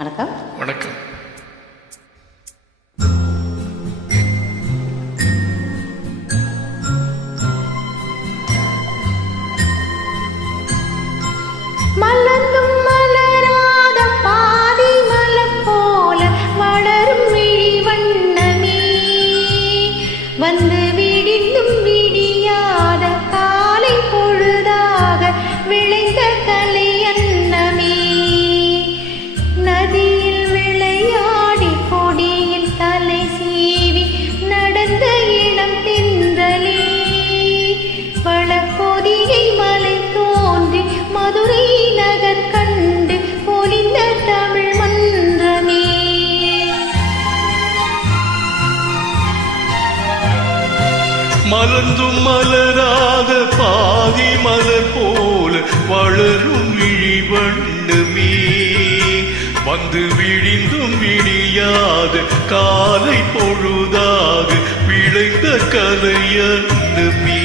வணக்கம். வணக்கம். மலர்ந்தும் மலராத பாதி மலர் போல வளரும் விழி வண்ணமே, வந்து விடிந்தும் விடியாத காலை பொழுதாக விளைந்த கலை அன்னமே, நதியில் விளையாடி கொடியில் தலை சீவி நடந்த இளம் தென்றலே, வளப்பொதிகை மலை தோன்றி மதுரை நகர் கண்டு பொலிந்த தமிழ் மன்றமே. மலர்ந்தும் மலராத பாதி மலர் போல வளரும் விழி வண்ணமே, வந்து விழிந்தும் விழியாத காலை பொழுதாக விளைந்த கலையன்னமே,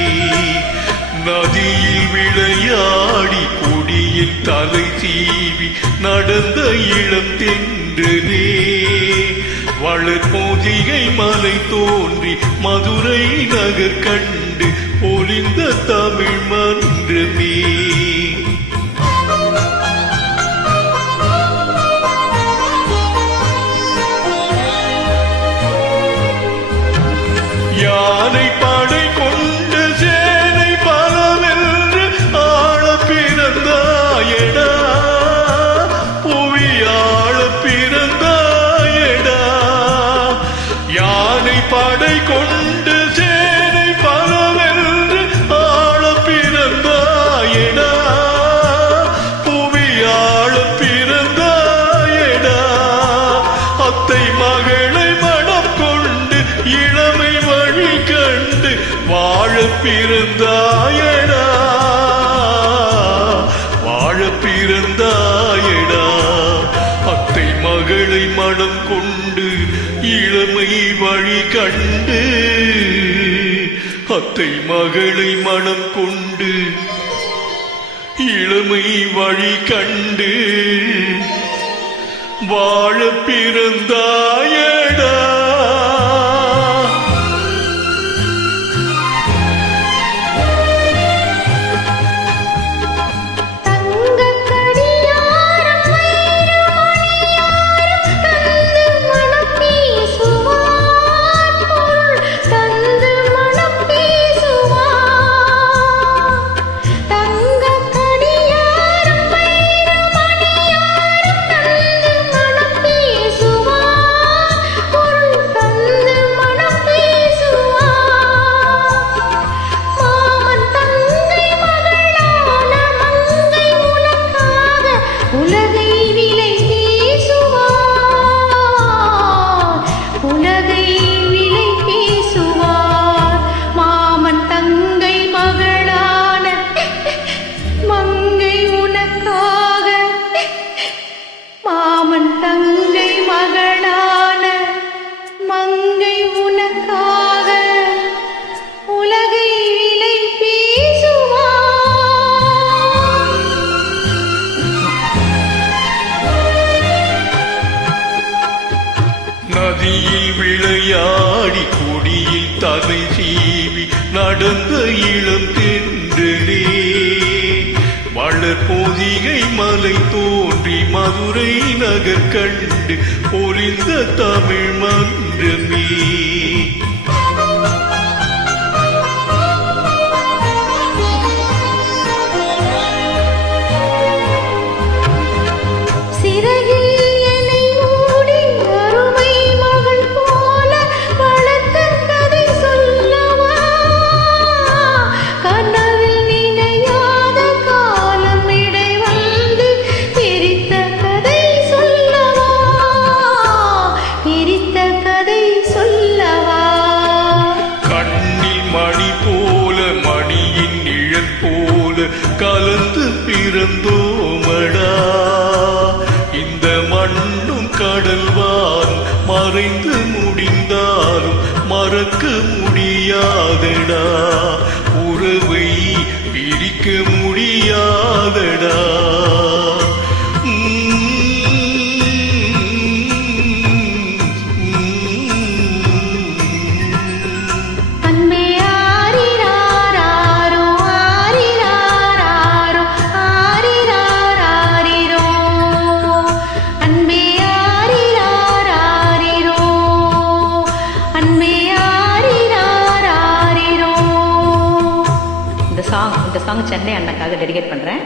நதியில் விளையாடி கொடியில் தலை சீவி நடந்த இளம் தென்றலே, வளர்பொதிகை மலை தோன்றி மதுரை நகர் கண்டு பொலிந்த தமிழ் மன்றமே. யானை படை கொண்ட சேனை பலவென்று ஆள பிறந்தாயடா, புவி ஆள பிறந்தாயடா, யானை படை கொண்ட சேனை பலவென்று ஆள பிறந்தாயடா, புவி ஆள பிறந்தாயடா, அத்தை மகளை மனம் கொண்டு இளமை வழி கண்டு வாழ பிறந்தாயடா, வாழ பிறந்தாயடா, அத்தை மகளை மனம் கொண்டு இளமை வழி கண்டு, அத்தை மகளை மனம் கொண்டு இளமை வழி கண்டு வாழ பிறந்தாயடா. உலகை விலை பேசுவார், உலகை விலை பேசுவார், மாமன் தங்கை மகளான மங்கை உனக்காக, மாமன் தங்கை மகளான மங்கை உனக்காக உலகை விலை பேசுவார். நதியில் விளையாடி கொடியில் தலை சீவி நடந்த இளம் தென்றலே, வளர்பொதிகை மலை தோன்றி மதுரை நகர் கண்டு பொலிந்த தமிழ் மன்றமே. கலந்து பிறந்தோமடா, இந்த மண்ணும் கடல்வான் மறைந்து முடிந்தாலும் மறக்க முடியாதடா, உறவை பிரிக்க முடியாதடா. இந்த சாங் சென்னை அண்ணனுக்காக டெடிகேட் பண்றேன்.